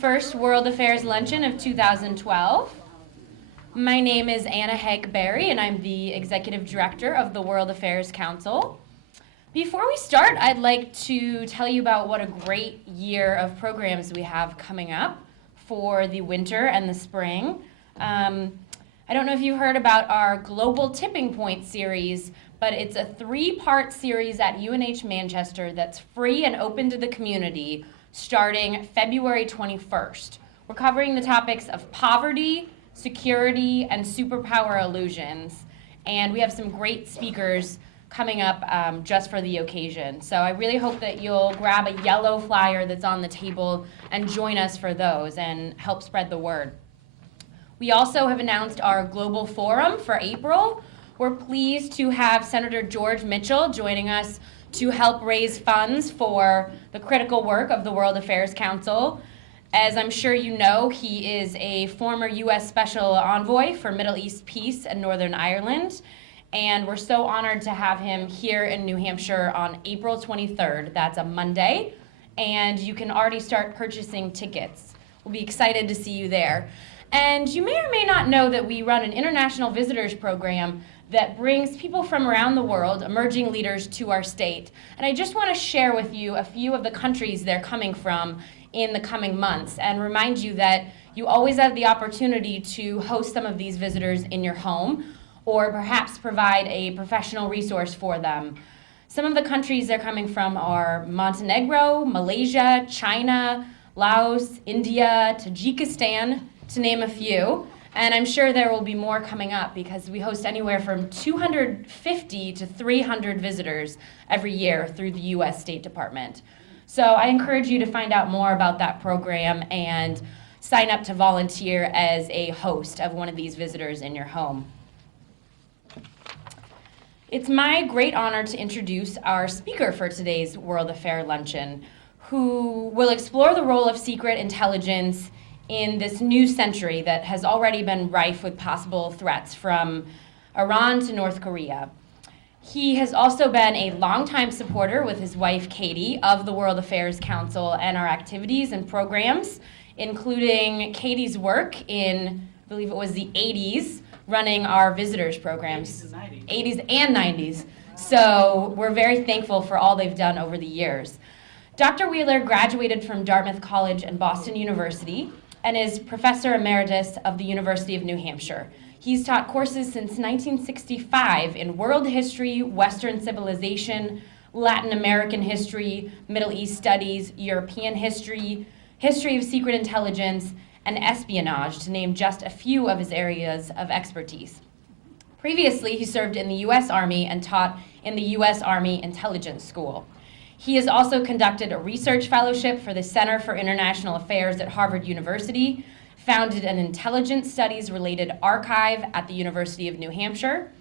first World Affairs Luncheon of 2012. My name is Anna Haig-Berry, and I'm the Executive Director of the World Affairs Council. Before we start, I'd like to tell you about what a great year of programs we have coming up for the winter and the spring. I don't know if you heard about our Global Tipping Point series, but it's a 3-part series at UNH Manchester that's free and open to the community starting February 21st. We're covering the topics of poverty, security, and superpower illusions. And we have some great speakers coming up just for the occasion. So I really hope that you'll grab a yellow flyer that's on the table and join us for those and help spread the word. We also have announced our Global Forum for April. We're pleased to have Senator George Mitchell joining us to help raise funds for the critical work of the World Affairs Council. As I'm sure you know, he is a former U.S. Special Envoy for Middle East Peace and Northern Ireland, and we're so honored to have him here in New Hampshire on April 23rd. That's a Monday, and you can already start purchasing tickets. We'll be excited to see you there. And you may or may not know that we run an international visitors program that brings people from around the world, emerging leaders, to our state. And I just want to share with you a few of the countries they're coming from in the coming months and remind you that you always have the opportunity to host some of these visitors in your home or perhaps provide a professional resource for them. Some of the countries they're coming from are Montenegro, Malaysia, China, Laos, India, Tajikistan, to name a few. And I'm sure there will be more coming up because we host anywhere from 250 to 300 visitors every year through the U.S. State Department. So I encourage you to find out more about that program and sign up to volunteer as a host of one of these visitors in your home. It's my great honor to introduce our speaker for today's World Affair Luncheon, who will explore the role of secret intelligence in this new century that has already been rife with possible threats from Iran to North Korea. He has also been a longtime supporter with his wife, Katie, of the World Affairs Council and our activities and programs, including Katie's work in, I believe it was the 80s, running our visitors programs. 80s and 90s. So we're very thankful for all they've done over the years. Dr. Wheeler graduated from Dartmouth College and Boston University and is Professor Emeritus of the University of New Hampshire. He's taught courses since 1965 in world history, Western civilization, Latin American history, Middle East studies, European history, history of secret intelligence, and espionage, to name just a few of his areas of expertise. Previously, he served in the U.S. Army and taught in the U.S. Army Intelligence School. He has also conducted a research fellowship for the Center for International Affairs at Harvard University, founded an intelligence studies-related archive at the University of New Hampshire,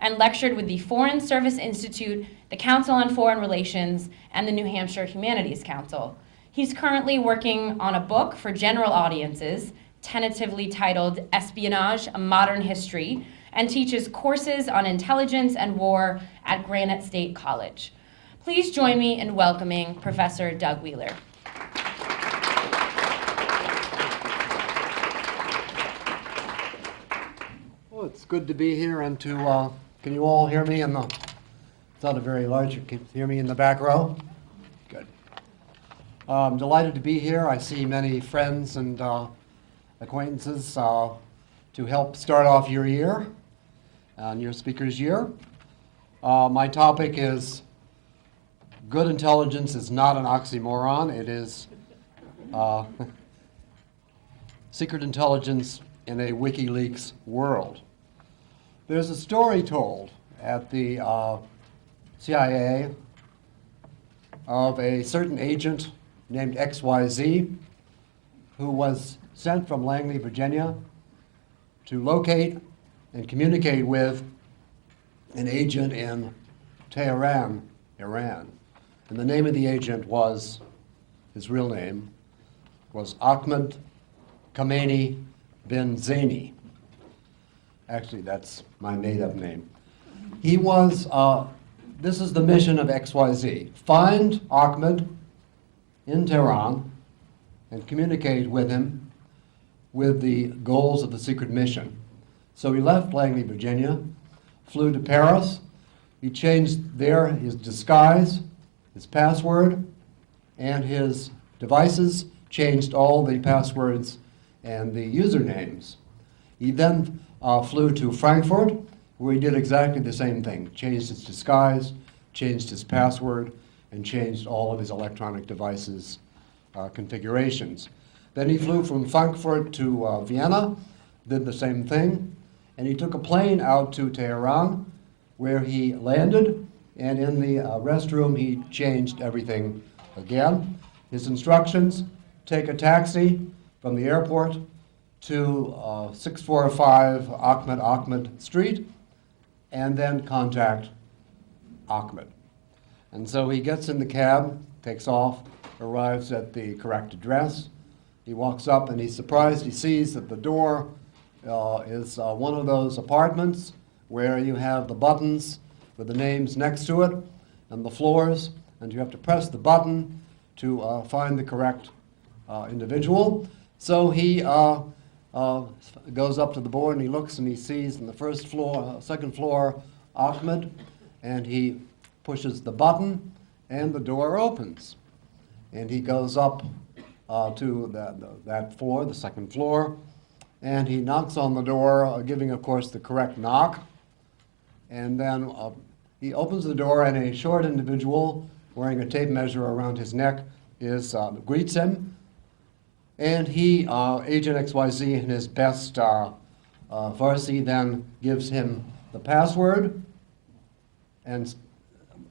and lectured with the Foreign Service Institute, the Council on Foreign Relations, and the New Hampshire Humanities Council. He's currently working on a book for general audiences, tentatively titled Espionage, A Modern History, and teaches courses on intelligence and war at Granite State College. Please join me in welcoming Professor Doug Wheeler. Well, it's good to be here and to, can you all hear me it's not a very large, you can hear me in the back row? Good. I'm delighted to be here. I see many friends and acquaintances to help start off your year and your speaker's year. My topic is good intelligence is not an oxymoron. It is secret intelligence in a WikiLeaks world. There's a story told at the CIA of a certain agent named XYZ who was sent from Langley, Virginia to locate and communicate with an agent in Tehran, Iran. And the name of the agent was, his real name, was Ahmed Khamenei bin Zaini. Actually, that's my made-up name. He was, this is the mission of XYZ. Find Ahmed in Tehran and communicate with him with the goals of the secret mission. So he left Langley, Virginia, flew to Paris. He changed there his disguise, his password, and his devices changed all the passwords and the usernames. He then flew to Frankfurt, where he did exactly the same thing, changed his disguise, changed his password, and changed all of his electronic devices configurations. Then he flew from Frankfurt to Vienna, did the same thing, and he took a plane out to Tehran, where he landed, and in the restroom he changed everything again. His instructions: take a taxi from the airport to 645 Ahmed Street, and then contact Ahmed. And so he gets in the cab, takes off, arrives at the correct address. He walks up and he's surprised. He sees that the door is one of those apartments where you have the buttons with the names next to it and the floors, and you have to press the button to find the correct individual. So he goes up to the board and he looks and he sees in the second floor, Ahmed, and he pushes the button and the door opens. And he goes up to that floor, the second floor, and he knocks on the door, giving, of course, the correct knock. And then he opens the door, and a short individual wearing a tape measure around his neck greets him. And he, Agent XYZ, in his best Farsi, then gives him the password and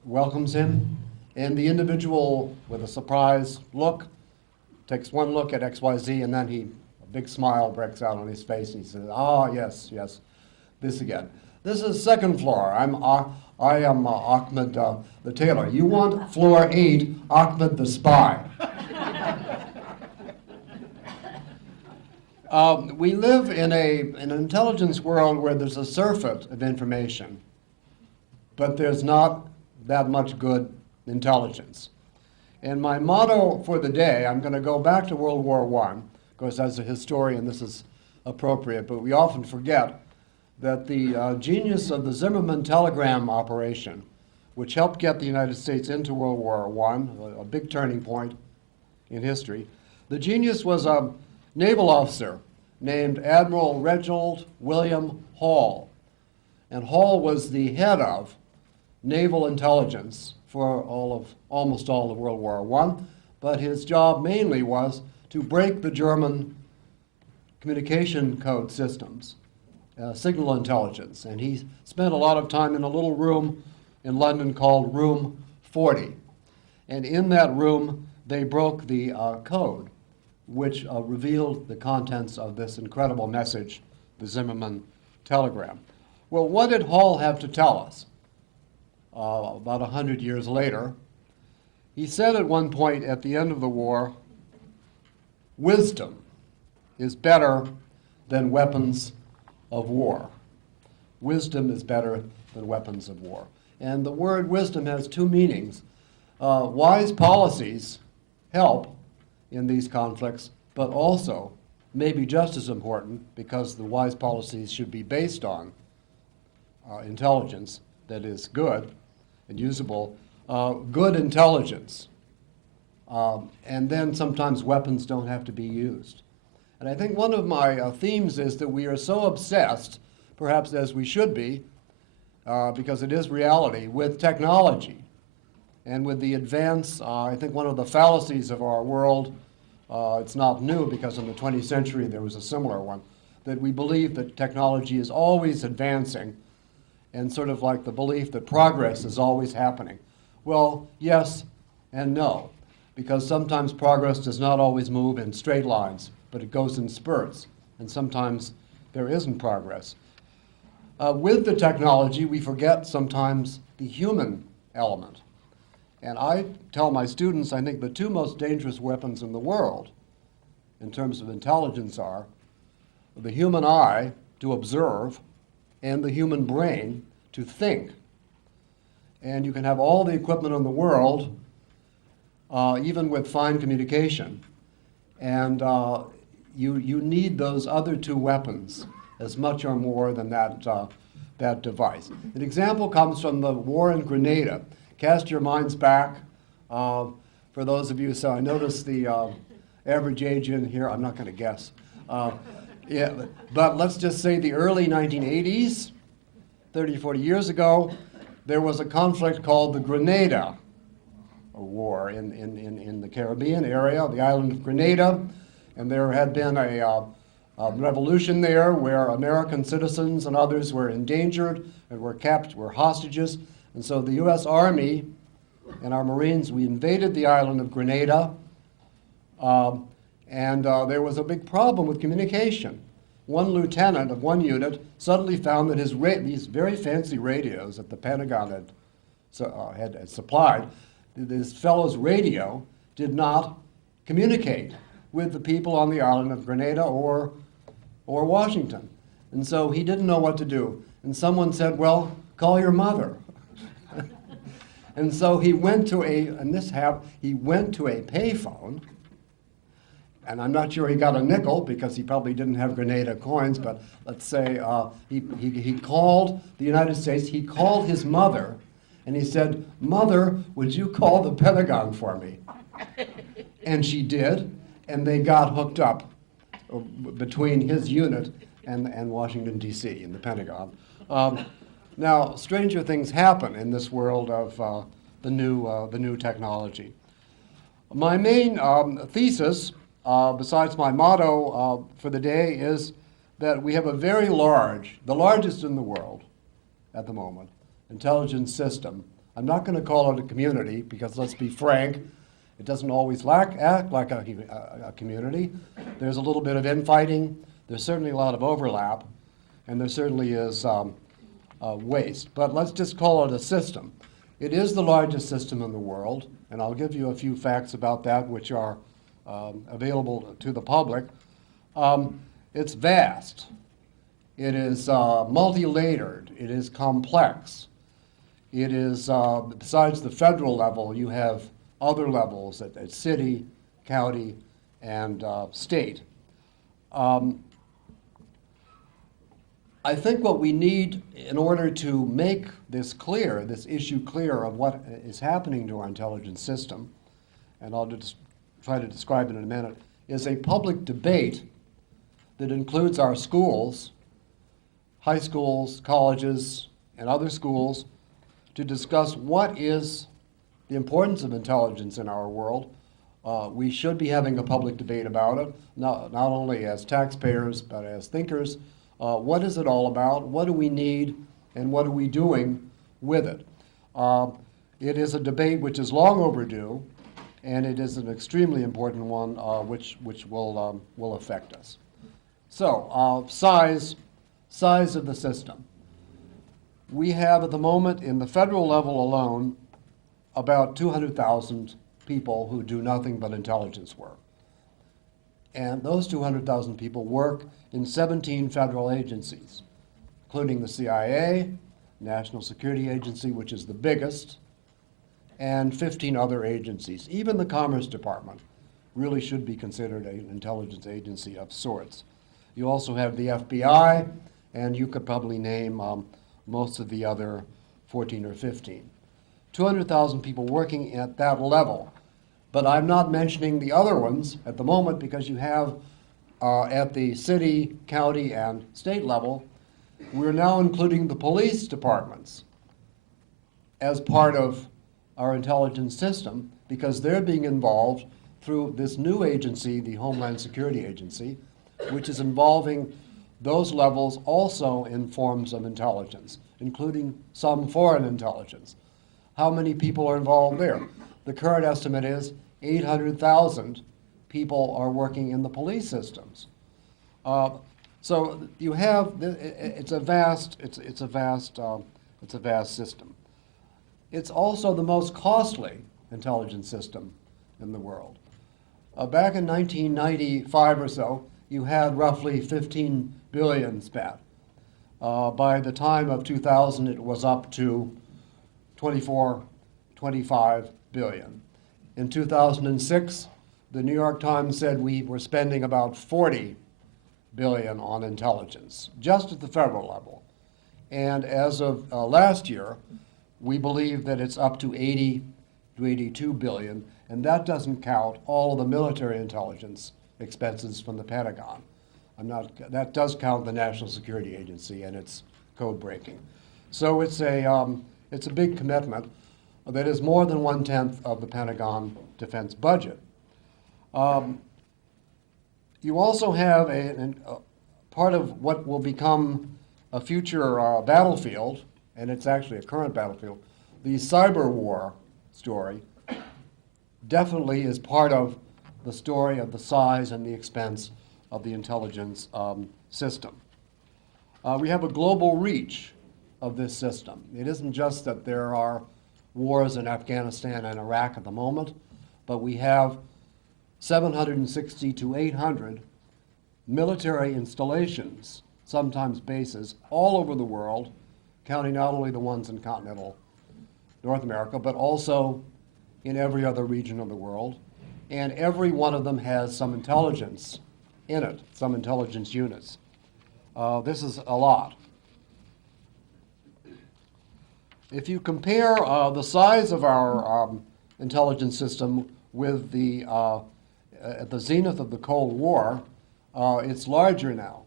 welcomes him. And the individual, with a surprised look, takes one look at XYZ, and then a big smile breaks out on his face, and he says, yes, this again. This is second floor. I am Ahmed the tailor. You want floor 8, Ahmed the spy. We live in an intelligence world where there's a surfeit of information, but there's not that much good intelligence. And my motto for the day, I'm going to go back to World War I. Of course, as a historian, this is appropriate, but we often forget that the genius of the Zimmermann telegram operation, which helped get the United States into World War I, a big turning point in history, the genius was a naval officer named Admiral Reginald William Hall. And Hall was the head of naval intelligence for almost all of World War I, but his job mainly was to break the German communication code systems, signal intelligence. And he spent a lot of time in a little room in London called Room 40. And in that room, they broke the code, which revealed the contents of this incredible message, the Zimmermann telegram. Well, what did Hall have to tell us? About 100 years later, he said at one point at the end of the war, wisdom is better than weapons of war. Wisdom is better than weapons of war. And the word wisdom has two meanings. Wise policies help in these conflicts, but also, maybe just as important, because the wise policies should be based on intelligence that is good and usable, good intelligence. And then sometimes weapons don't have to be used. And I think one of my themes is that we are so obsessed, perhaps as we should be, because it is reality, with technology and with the advance. I think one of the fallacies of our world, it's not new because in the 20th century there was a similar one, that we believe that technology is always advancing, and sort of like the belief that progress is always happening. Well, yes and no, because sometimes progress does not always move in straight lines, but it goes in spurts, and sometimes there isn't progress. With the technology, we forget sometimes the human element. And I tell my students, I think the two most dangerous weapons in the world in terms of intelligence are the human eye to observe and the human brain to think. And you can have all the equipment in the world, even with fine communication, And you need those other two weapons as much or more than that device. An example comes from the war in Grenada. Cast your minds back. For those of you, so I noticed the average age in here, I'm not going to guess. Yeah, but let's just say the early 1980s, 30, 40 years ago, there was a conflict called the Grenada War in the Caribbean area, the island of Grenada, and there had been a revolution there where American citizens and others were endangered and were kept, were hostages, and so the U.S. Army and our Marines, we invaded the island of Grenada, and there was a big problem with communication. One lieutenant of one unit suddenly found that these very fancy radios that the Pentagon had supplied, this fellow's radio did not communicate with the people on the island of Grenada or Washington. And so he didn't know what to do. And someone said, well, call your mother. And so he went to a payphone, and I'm not sure he got a nickel because he probably didn't have Grenada coins, but let's say he called the United States, he called his mother, and he said, Mother, would you call the Pentagon for me? And she did, and they got hooked up between his unit and Washington, D.C., in the Pentagon. Now, stranger things happen in this world of the new technology. My main thesis, besides my motto for the day, is that we have a very large, the largest in the world at the moment, intelligence system. I'm not going to call it a community because, let's be frank, it doesn't always act like a community. There's a little bit of infighting. There's certainly a lot of overlap, and there certainly is waste. But let's just call it a system. It is the largest system in the world, and I'll give you a few facts about that which are available to the public. It's vast. It is multi-layered. It is complex. It is, besides the federal level, you have other levels at city, county, and state. I think what we need in order to make this clear, this issue clear of what is happening to our intelligence system, and I'll just try to describe it in a minute, is a public debate that includes our schools, high schools, colleges, and other schools, to discuss what is the importance of intelligence in our world. We should be having a public debate about it, not only as taxpayers, but as thinkers. What is it all about? What do we need? And what are we doing with it? It is a debate which is long overdue, and it is an extremely important one which will affect us. So, size of the system. We have at the moment in the federal level alone about 200,000 people who do nothing but intelligence work. And those 200,000 people work in 17 federal agencies, including the CIA, National Security Agency, which is the biggest, and 15 other agencies. Even the Commerce Department really should be considered an intelligence agency of sorts. You also have the FBI, and you could probably name most of the other 14 or 15. 200,000 people working at that level. But I'm not mentioning the other ones at the moment because you have at the city, county, and state level, we're now including the police departments as part of our intelligence system because they're being involved through this new agency, the Homeland Security Agency, which is involving those levels also in forms of intelligence, including some foreign intelligence. How many people are involved there? The current estimate is 800,000 people are working in the police systems. So you have it's a vast system. It's also the most costly intelligence system in the world. Back in 1995 or so, you had roughly 15 billion spent. By the time of 2000, it was up to 24, 25 billion. In 2006, the New York Times said we were spending about 40 billion on intelligence, just at the federal level. And as of last year, we believe that it's up to 80 to 82 billion, and that doesn't count all of the military intelligence expenses from the Pentagon. That does count the National Security Agency and its code breaking. So it's a big commitment that is more than 1/10 of the Pentagon defense budget. You also have a part of what will become a future battlefield, and it's actually a current battlefield. The cyber war story definitely is part of the story of the size and the expense of the intelligence system. We have a global reach of this system. It isn't just that there are wars in Afghanistan and Iraq at the moment, but we have 760 to 800 military installations, sometimes bases, all over the world, counting not only the ones in continental North America, but also in every other region of the world. And every one of them has some intelligence in it, some intelligence units. This is a lot. If you compare the size of our intelligence system with at the zenith of the Cold War, it's larger now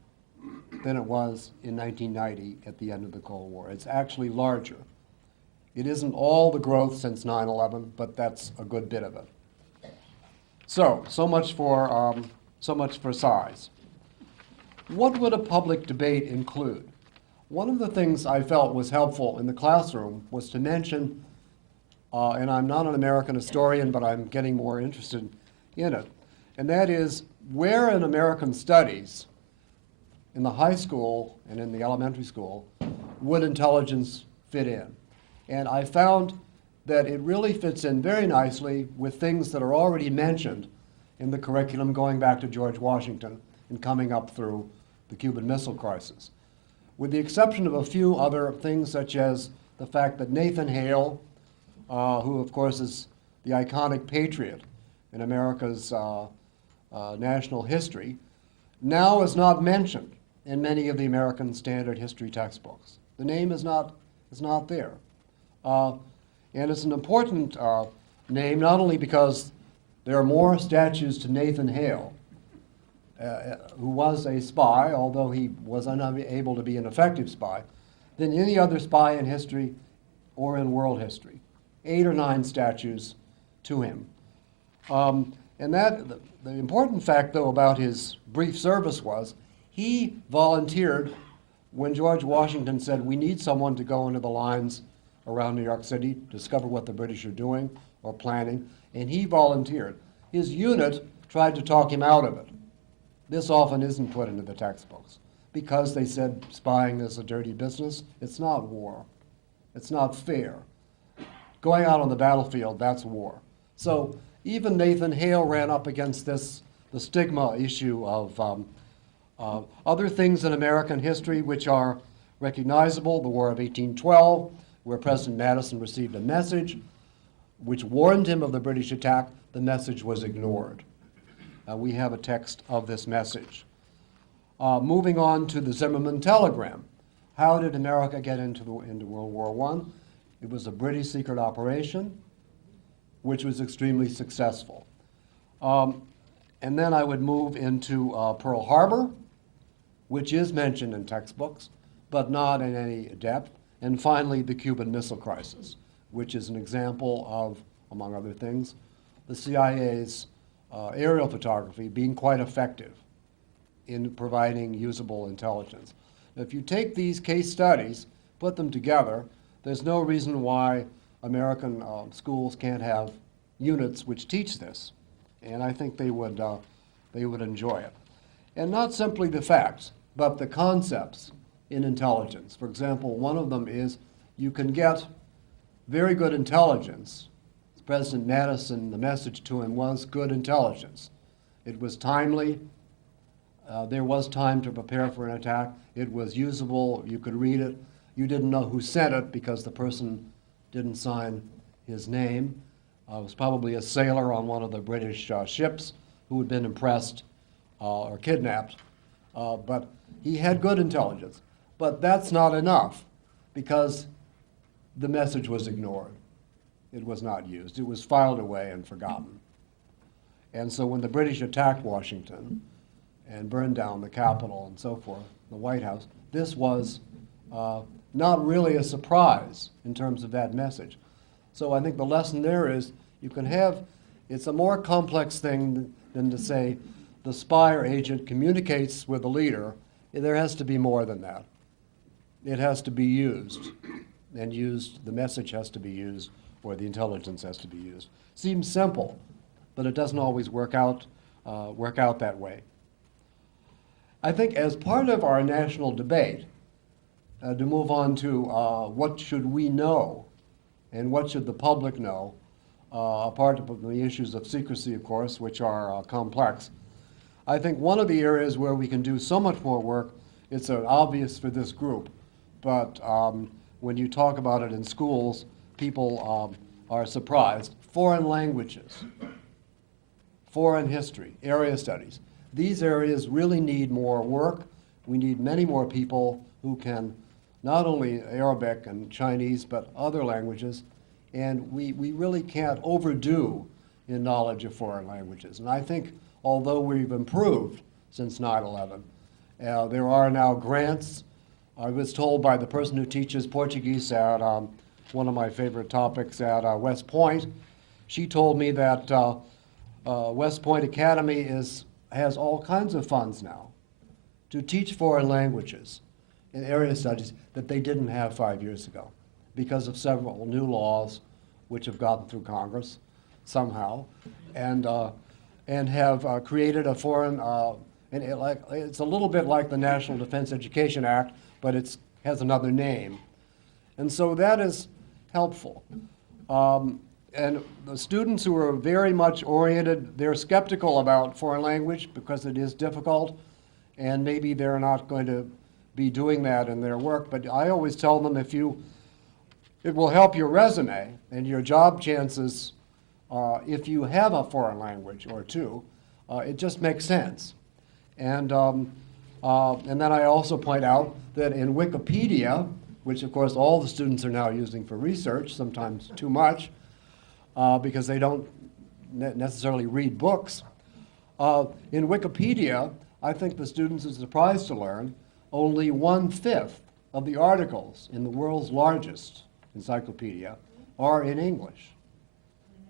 than it was in 1990 at the end of the Cold War. It's actually larger. It isn't all the growth since 9/11, but that's a good bit of it. So much for size. What would a public debate include? One of the things I felt was helpful in the classroom was to mention, and I'm not an American historian, but I'm getting more interested in it, and that is where in American studies, in the high school and in the elementary school, would intelligence fit in? And I found that it really fits in very nicely with things that are already mentioned in the curriculum going back to George Washington and coming up through the Cuban Missile Crisis. With the exception of a few other things, such as the fact that Nathan Hale, who of course is the iconic patriot in America's national history, now is not mentioned in many of the American standard history textbooks. The name is not there. And it's an important name, not only because there are more statues to Nathan Hale, who was a spy, although he was unable to be an effective spy, than any other spy in history or in world history. 8 or 9 statues to him. And the important fact, though, about his brief service was he volunteered when George Washington said, we need someone to go into the lines around New York City, discover what the British are doing or planning, and he volunteered. His unit tried to talk him out of it. This often isn't put into the textbooks because they said spying is a dirty business. It's not war. It's not fair. Going out on the battlefield, that's war. So even Nathan Hale ran up against the stigma issue of other things in American history which are recognizable. The War of 1812, where President Madison received a message which warned him of the British attack. The message was ignored. We have a text of this message. Moving on to the Zimmerman telegram. How did America get into World War I? It was a British secret operation, which was extremely successful. And then I would move into Pearl Harbor, which is mentioned in textbooks, but not in any depth. And finally, the Cuban Missile Crisis, which is an example of, among other things, the CIA's aerial photography being quite effective in providing usable intelligence. If you take these case studies, put them together, there's no reason why American schools can't have units which teach this. And I think they would enjoy it. And not simply the facts, but the concepts in intelligence. For example, one of them is you can get very good intelligence. President Madison, the message to him was good intelligence. It was timely. There was time to prepare for an attack. It was usable. You could read it. You didn't know who sent it because the person didn't sign his name. Was probably a sailor on one of the British ships who had been impressed or kidnapped. But he had good intelligence. But that's not enough because the message was ignored. It was not used. It was filed away and forgotten. And so when the British attacked Washington and burned down the Capitol and so forth, the White House, this was not really a surprise in terms of that message. So I think the lesson there is you can have, it's a more complex thing than to say the spy or agent communicates with the leader. There has to be more than that. It has to be used, and the message has to be used, or the intelligence has to be used. Seems simple, but it doesn't always work out that way. I think as part of our national debate, to move on to what should we know and what should the public know, apart from the issues of secrecy, of course, which are complex. I think one of the areas where we can do so much more work, it's obvious for this group, but when you talk about it in schools, people are surprised. Foreign languages, foreign history, area studies. These areas really need more work. We need many more people who can not only Arabic and Chinese, but other languages. And we really can't overdo in knowledge of foreign languages. And I think although we've improved since 9/11, there are now grants. I was told by the person who teaches Portuguese at one of my favorite topics at West Point, she told me that West Point Academy has all kinds of funds now to teach foreign languages in area studies that they didn't have 5 years ago because of several new laws which have gotten through Congress somehow and have created a foreign, it's a little bit like the National Defense Education Act, but it has another name. And so that is helpful. And the students who are very much oriented, they're skeptical about foreign language because it is difficult, and maybe they're not going to be doing that in their work. But I always tell them it will help your resume and your job chances if you have a foreign language or two. It just makes sense. And then I also point out that in Wikipedia, which of course all the students are now using for research, sometimes too much, because they don't necessarily read books. In Wikipedia, I think the students are surprised to learn only 1/5 of the articles in the world's largest encyclopedia are in English.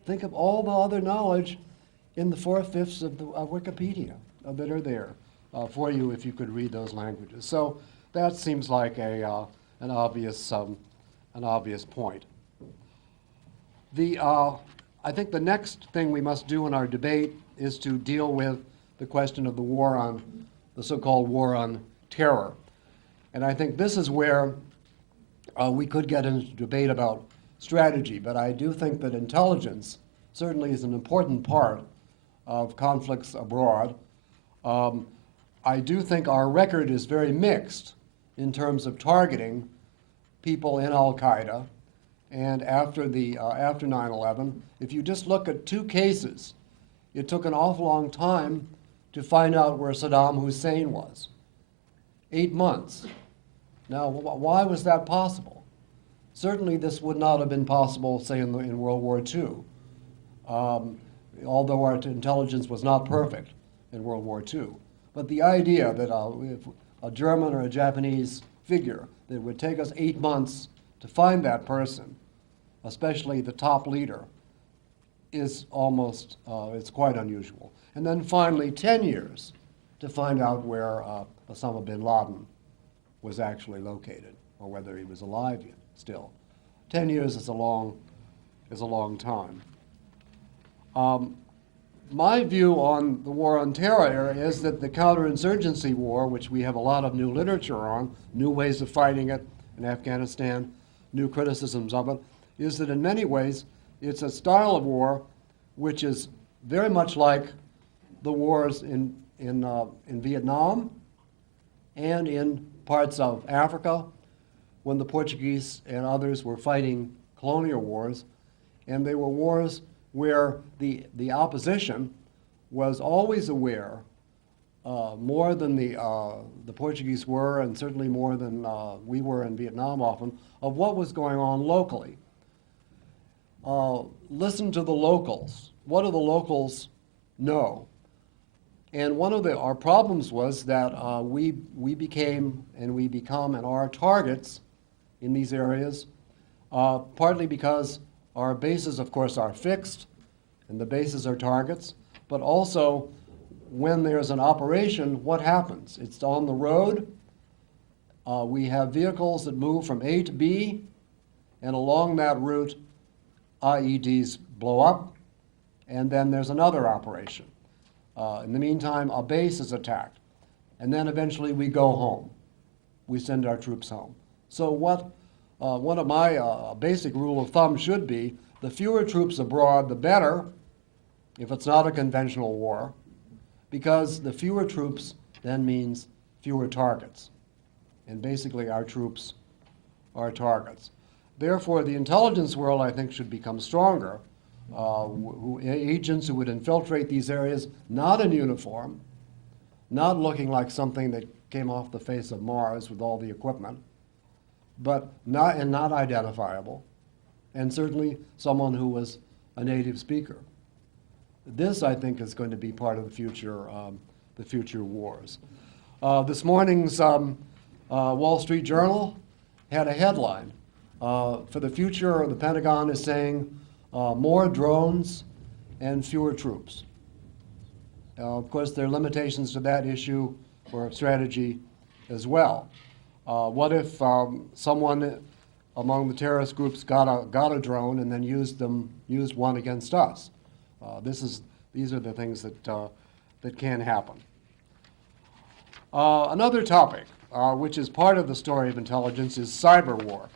Think of all the other knowledge in the 4/5 of Wikipedia that are there for you if you could read those languages. So that seems like an obvious point. I think the next thing we must do in our debate is to deal with the question of the so-called war on terror. And I think this is where we could get into debate about strategy, but I do think that intelligence certainly is an important part of conflicts abroad. I do think our record is very mixed in terms of targeting people in Al-Qaeda. And after 9/11, if you just look at 2 cases, it took an awful long time to find out where Saddam Hussein was. 8 months. Now, why was that possible? Certainly this would not have been possible, say, in World War II, although our intelligence was not perfect in World War II. But the idea that if a German or a Japanese figure, that it would take us 8 months to find that person, especially the top leader, is almost, it's quite unusual. And then finally, 10 years to find out where Osama bin Laden was actually located, or whether he was alive yet still. 10 years is a long time. My view on the war on terror is that the counterinsurgency war, which we have a lot of new literature on, new ways of fighting it in Afghanistan, new criticisms of it, is that in many ways it's a style of war which is very much like the wars in Vietnam and in parts of Africa when the Portuguese and others were fighting colonial wars, and they were wars where the opposition was always aware, more than the Portuguese were, and certainly more than we were in Vietnam often, of what was going on locally. Listen to the locals. What do the locals know? And one of our problems was that we became and we become and are targets in these areas, partly because our bases, of course, are fixed, and the bases are targets, but also when there's an operation, what happens? It's on the road. We have vehicles that move from A to B, and along that route, IEDs blow up, and then there's another operation. In the meantime, a base is attacked, and then eventually we go home. We send our troops home. So one of my basic rule of thumb should be the fewer troops abroad, the better, if it's not a conventional war, because the fewer troops then means fewer targets. And basically our troops are targets. Therefore, the intelligence world, I think, should become stronger. Agents who would infiltrate these areas, not in uniform, not looking like something that came off the face of Mars with all the equipment, but not identifiable, and certainly someone who was a native speaker. This, I think, is going to be part of the future wars. This morning's Wall Street Journal had a headline. For the future, the Pentagon is saying more drones and fewer troops. Of course, there are limitations to that issue or strategy as well. What if someone among the terrorist groups got a drone and then used one against us? These are the things that can happen. Another topic, which is part of the story of intelligence, is cyber war.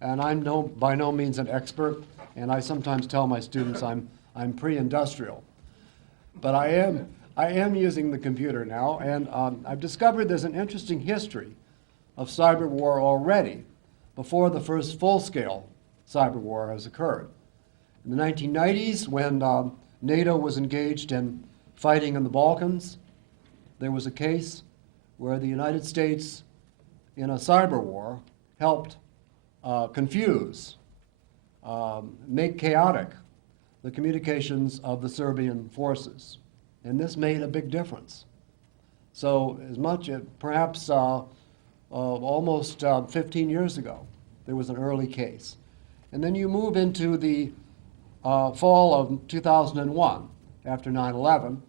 And I'm by no means an expert, and I sometimes tell my students I'm pre-industrial. But I am using the computer now, and I've discovered there's an interesting history of cyber war already, before the first full-scale cyber war has occurred. In the 1990s, when NATO was engaged in fighting in the Balkans, there was a case where the United States, in a cyber war, helped confuse, make chaotic the communications of the Serbian forces. And this made a big difference. So as much, perhaps almost 15 years ago, there was an early case. And then you move into the fall of 2001, after 9/11,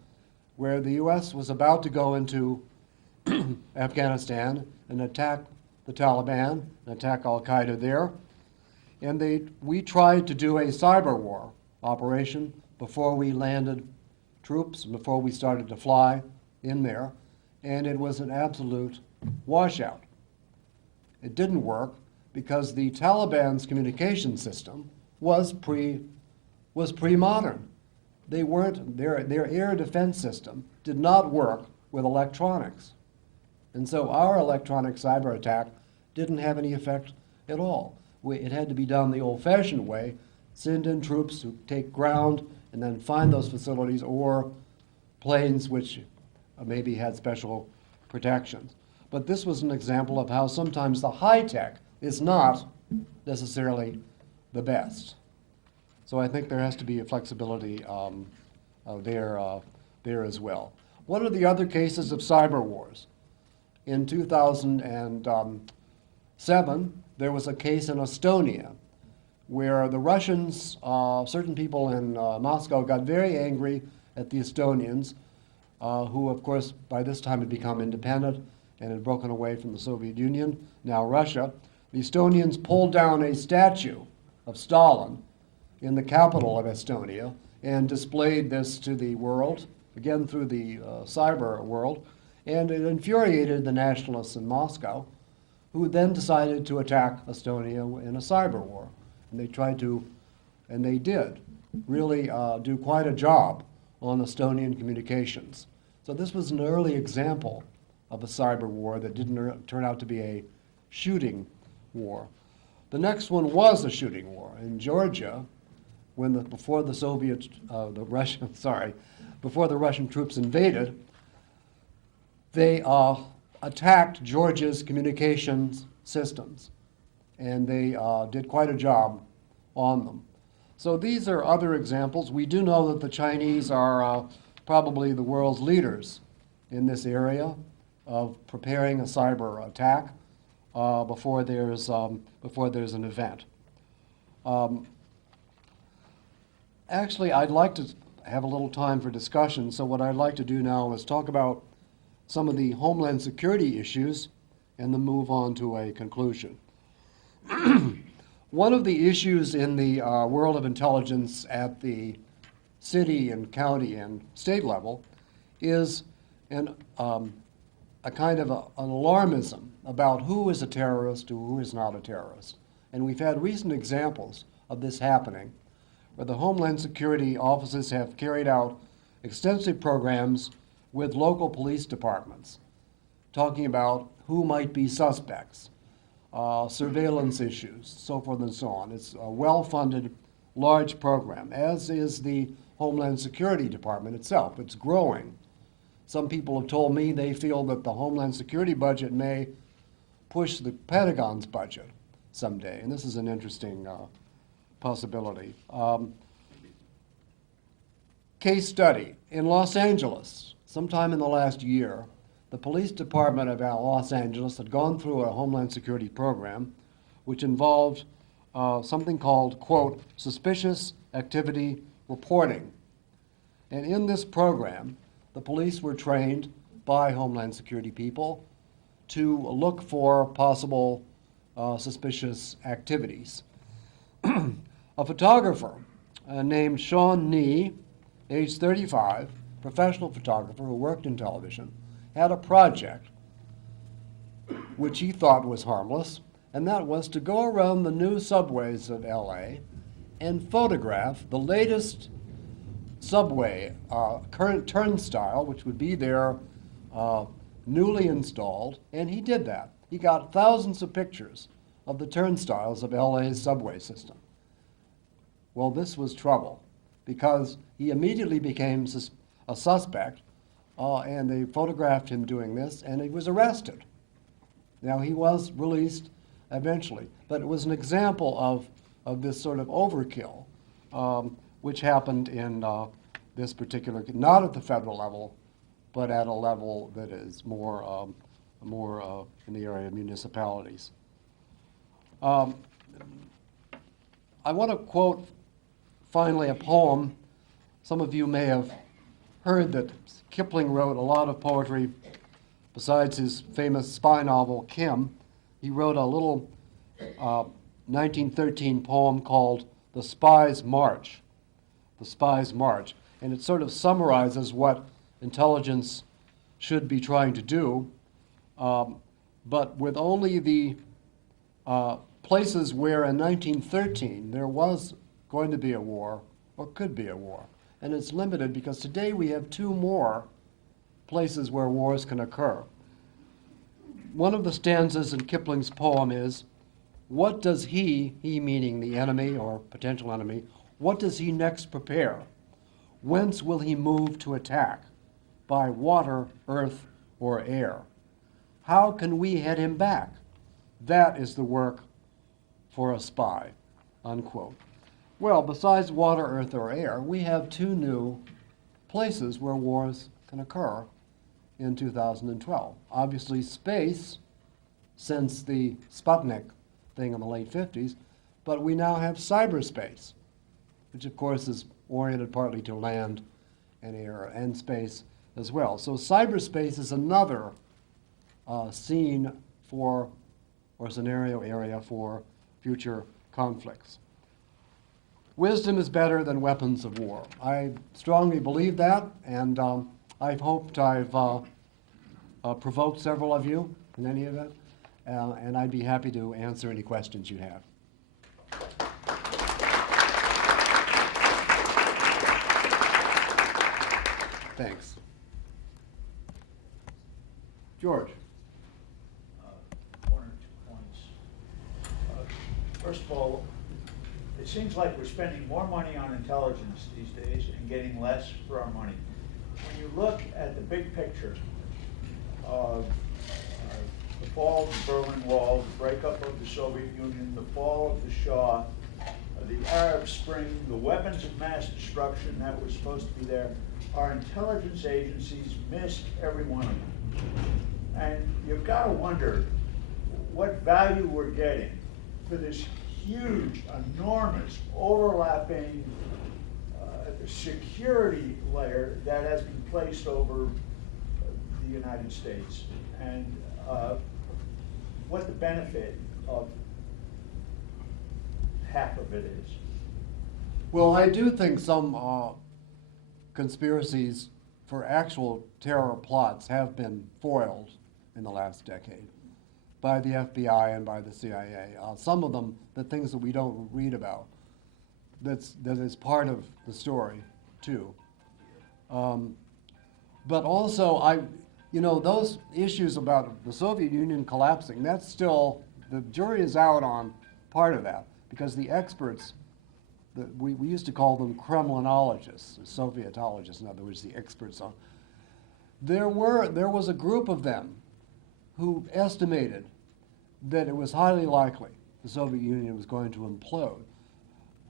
where the US was about to go into Afghanistan and attack the Taliban, and attack al-Qaeda there. And we tried to do a cyber war operation before we landed troops, before we started to fly in there, and it was an absolute washout. It didn't work because the Taliban's communication system was pre-modern. They weren't, their air defense system did not work with electronics. And so our electronic cyber attack didn't have any effect at all. It had to be done the old-fashioned way, send in troops who take ground and then find those facilities, or planes which maybe had special protections. But this was an example of how sometimes the high-tech is not necessarily the best. So I think there has to be a flexibility there as well. One of the other cases of cyber wars, in 2007, there was a case in Estonia where the Russians, certain people in Moscow, got very angry at the Estonians, who, of course, by this time had become independent and had broken away from the Soviet Union, now Russia. The Estonians pulled down a statue of Stalin in the capital of Estonia and displayed this to the world, again through the cyber world, and it infuriated the nationalists in Moscow, who then decided to attack Estonia in a cyber war. And they tried to, and they did, really do quite a job on Estonian communications. So this was an early example of a cyber war that didn't turn out to be a shooting war. The next one was a shooting war. In Georgia, before the Soviet, the Russian, sorry, before the Russian troops invaded, they attacked Georgia's communications systems, and they did quite a job on them. So these are other examples. We do know that the Chinese are probably the world's leaders in this area of preparing a cyber attack before there's an event. Actually, I'd like to have a little time for discussion, so what I'd like to do now is talk about some of the Homeland Security issues and then move on to a conclusion. One of the issues in the world of intelligence at the city and county and state level is a kind of an alarmism about who is a terrorist and who is not a terrorist. And we've had recent examples of this happening, where the Homeland Security offices have carried out extensive programs with local police departments, talking about who might be suspects, surveillance issues, so forth and so on. It's a well-funded, large program, as is the Homeland Security Department itself. It's growing. Some people have told me they feel that the Homeland Security budget may push the Pentagon's budget someday, and this is an interesting possibility. Case study. In Los Angeles, sometime in the last year, the police department of Los Angeles had gone through a Homeland Security program which involved something called, quote, suspicious activity reporting. And in this program, the police were trained by Homeland Security people to look for possible suspicious activities. A photographer named Sean Nee, age 35, professional photographer who worked in television, had a project which he thought was harmless, and that was to go around the new subways of LA and photograph the latest subway current turnstile, which would be there newly installed, and he did that. He got thousands of pictures of the turnstiles of LA's subway system. Well, this was trouble, because he immediately became a suspect, and they photographed him doing this, and he was arrested. Now, he was released eventually, but it was an example of this sort of overkill, which happened in this particular, not at the federal level, but at a level that is more in the area of municipalities. I want to quote, finally, a poem. Some of you may have heard that Kipling wrote a lot of poetry besides his famous spy novel, Kim. He wrote a little 1913 poem called The Spy's March. The Spy's March. And it sort of summarizes what intelligence should be trying to do, but with only the places where in 1913 there was going to be a war or could be a war. And it's limited because today we have 2 more places where wars can occur. One of the stanzas in Kipling's poem is, what does he meaning the enemy or potential enemy, what does he next prepare? Whence will he move to attack? By water, earth, or air? How can we head him back? That is the work for a spy, unquote. Well, besides water, earth, or air, we have 2 new places where wars can occur in 2012. Obviously, space, since the Sputnik thing in the late 50s, but we now have cyberspace, which of course is oriented partly to land and air and space as well. So cyberspace is another scene for, or scenario area for future conflicts. Wisdom is better than weapons of war. I strongly believe that, and I've hoped I've provoked several of you in any of it, and I'd be happy to answer any questions you have. Thanks. George. 1 or 2 points. First of all, it seems like we're spending more money on intelligence these days and getting less for our money. When you look at the big picture of the fall of the Berlin Wall, the breakup of the Soviet Union, the fall of the Shah, the Arab Spring, the weapons of mass destruction that were supposed to be there, our intelligence agencies missed every one of them. And you've got to wonder what value we're getting for this huge, enormous, overlapping security layer that has been placed over the United States, and what the benefit of half of it is. Well, I do think some conspiracies for actual terror plots have been foiled in the last decade by the FBI and by the CIA. Some of them, the things that we don't read about, that is part of the story too. But also, those issues about the Soviet Union collapsing, that's still, the jury is out on part of that, because the experts, we used to call them Kremlinologists, Sovietologists, in other words, the experts on. There was a group of them who estimated that it was highly likely the Soviet Union was going to implode,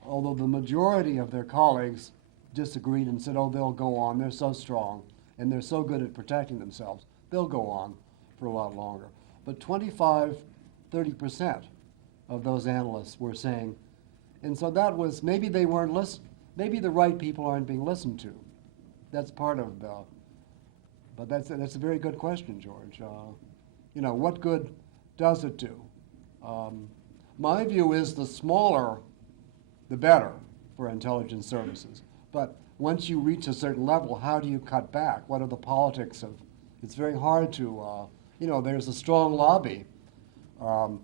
although the majority of their colleagues disagreed and said, oh, they'll go on, they're so strong, and they're so good at protecting themselves, they'll go on for a lot longer. But 25, 30% of those analysts were saying, and so that was, maybe they weren't listening, maybe the right people aren't being listened to. That's part of the, but that's a very good question, George. What good does it do? My view is the smaller, the better for intelligence services. But once you reach a certain level, how do you cut back? What are the politics of, it's very hard to, there's a strong lobby. One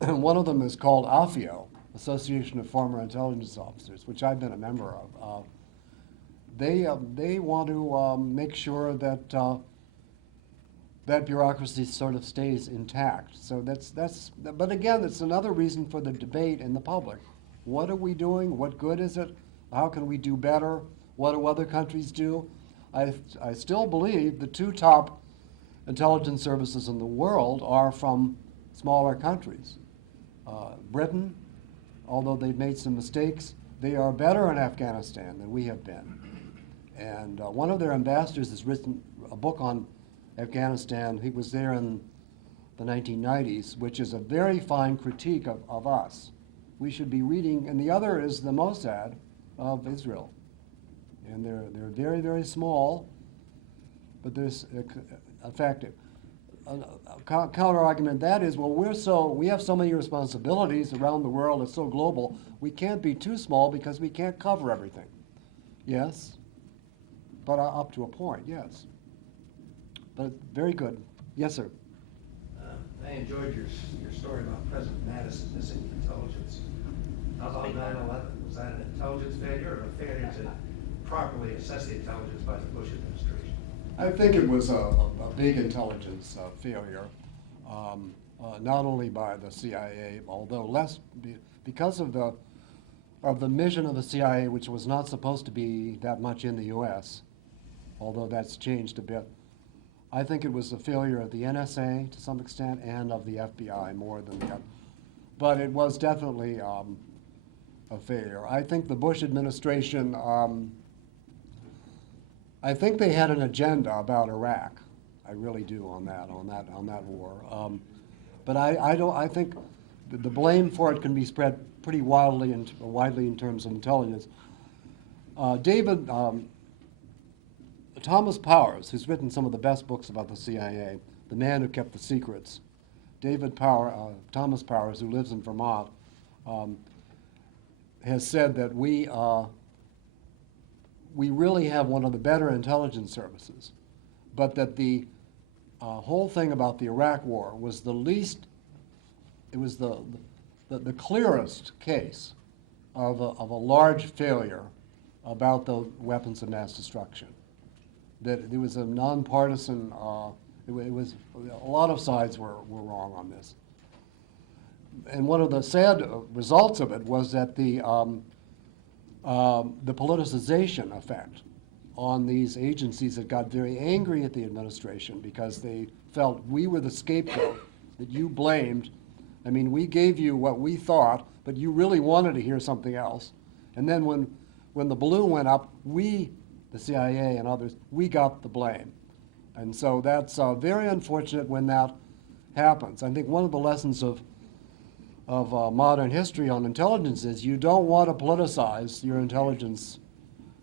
of them is called AFIO, Association of Former Intelligence Officers, which I've been a member of. They want to make sure that that bureaucracy sort of stays intact. So but again, it's another reason for the debate in the public. What are we doing? What good is it? How can we do better? What do other countries do? I still believe the two top intelligence services in the world are from smaller countries. Britain, although they've made some mistakes, they are better in Afghanistan than we have been. And one of their ambassadors has written a book on Afghanistan. He was there in the 1990s, which is a very fine critique of us. We should be reading, and the other is the Mossad of Israel. And they're very, very small, but they're effective. A counter-argument that is, well, we have so many responsibilities around the world, it's so global, we can't be too small because we can't cover everything. Yes, but up to a point, yes. But very good. Yes, sir. I enjoyed your story about President Madison missing intelligence. How about 9/11? Was that an intelligence failure or a failure to properly assess the intelligence by the Bush administration? I think it was a big intelligence failure, not only by the CIA, although less because of the mission of the CIA, which was not supposed to be that much in the U.S., although that's changed a bit. I think it was a failure of the NSA to some extent and of the FBI more than the other. But it was definitely a failure. I think the Bush administration, I think they had an agenda about Iraq. I really do on that war. But I think the blame for it can be spread pretty widely in terms of intelligence. Thomas Powers, who's written some of the best books about the CIA, the man who kept the secrets, Thomas Powers, who lives in Vermont, has said that we really have one of the better intelligence services, but that the whole thing about the Iraq War was the clearest case of a large failure about the weapons of mass destruction. That it was a nonpartisan, it was a lot of sides were wrong on this. and one of the sad results of it was that the politicization effect on these agencies that got very angry at the administration because they felt we were the scapegoat that you blamed. I mean, we gave you what we thought, but you really wanted to hear something else. And then when the balloon went up, we, the CIA and others, we got the blame. And so that's very unfortunate when that happens. I think one of the lessons of modern history on intelligence is you don't want to politicize your intelligence,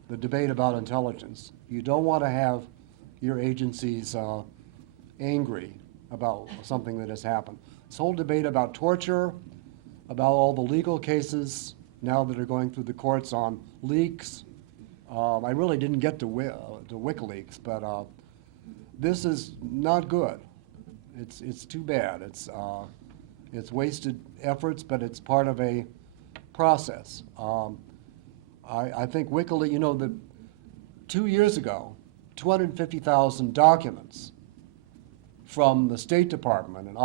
the debate about intelligence. You don't want to have your agencies angry about something that has happened. This whole debate about torture, about all the legal cases now that are going through the courts on leaks. I really didn't get to WikiLeaks, but this is not good. It's too bad. It's wasted efforts, but it's part of a process. I think WikiLeaks, you know, 2 years ago, 250,000 documents from the State Department and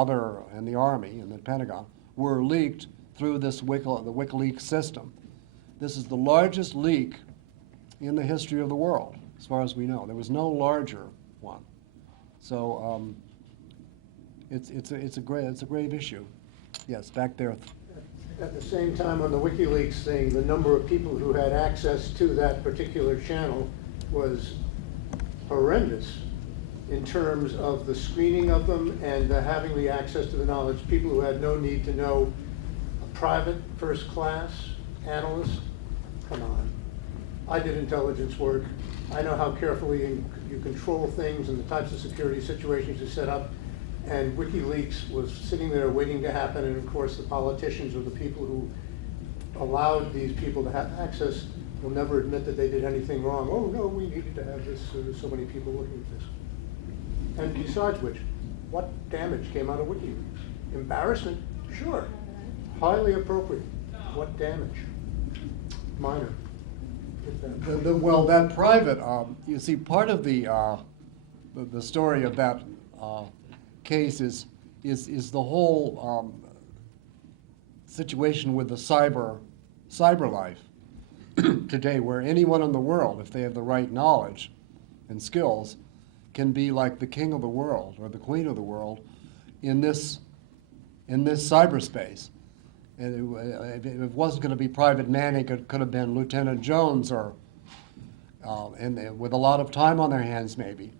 the Army and the Pentagon were leaked through the WikiLeaks system. This is the largest leak in the history of the world, as far as we know. There was no larger one. So it's a grave issue. Yes, back there. At the same time, on the WikiLeaks thing, the number of people who had access to that particular channel was horrendous in terms of the screening of them and having the access to the knowledge. People who had no need to know, a private first-class analyst, come on. I did intelligence work. I know how carefully you control things and the types of security situations you set up. And WikiLeaks was sitting there waiting to happen, and of course the politicians or the people who allowed these people to have access will never admit that they did anything wrong. Oh no, we needed to have this, there's so many people looking at this. And besides which, what damage came out of WikiLeaks? Embarrassment? Sure. Highly appropriate. What damage? Minor. Well, that private, you see, part of the story of that case is the whole situation with the cyber life today, where anyone in the world, if they have the right knowledge and skills, can be like the king of the world or the queen of the world in this cyberspace. And if it wasn't going to be Private Manning, it could have been Lieutenant Jones, or and with a lot of time on their hands maybe.